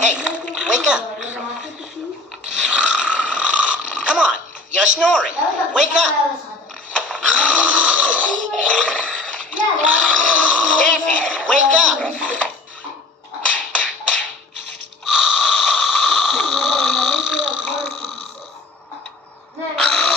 Hey, wake up. Come on, you're snoring. Wake up. Daffy, wake up. No.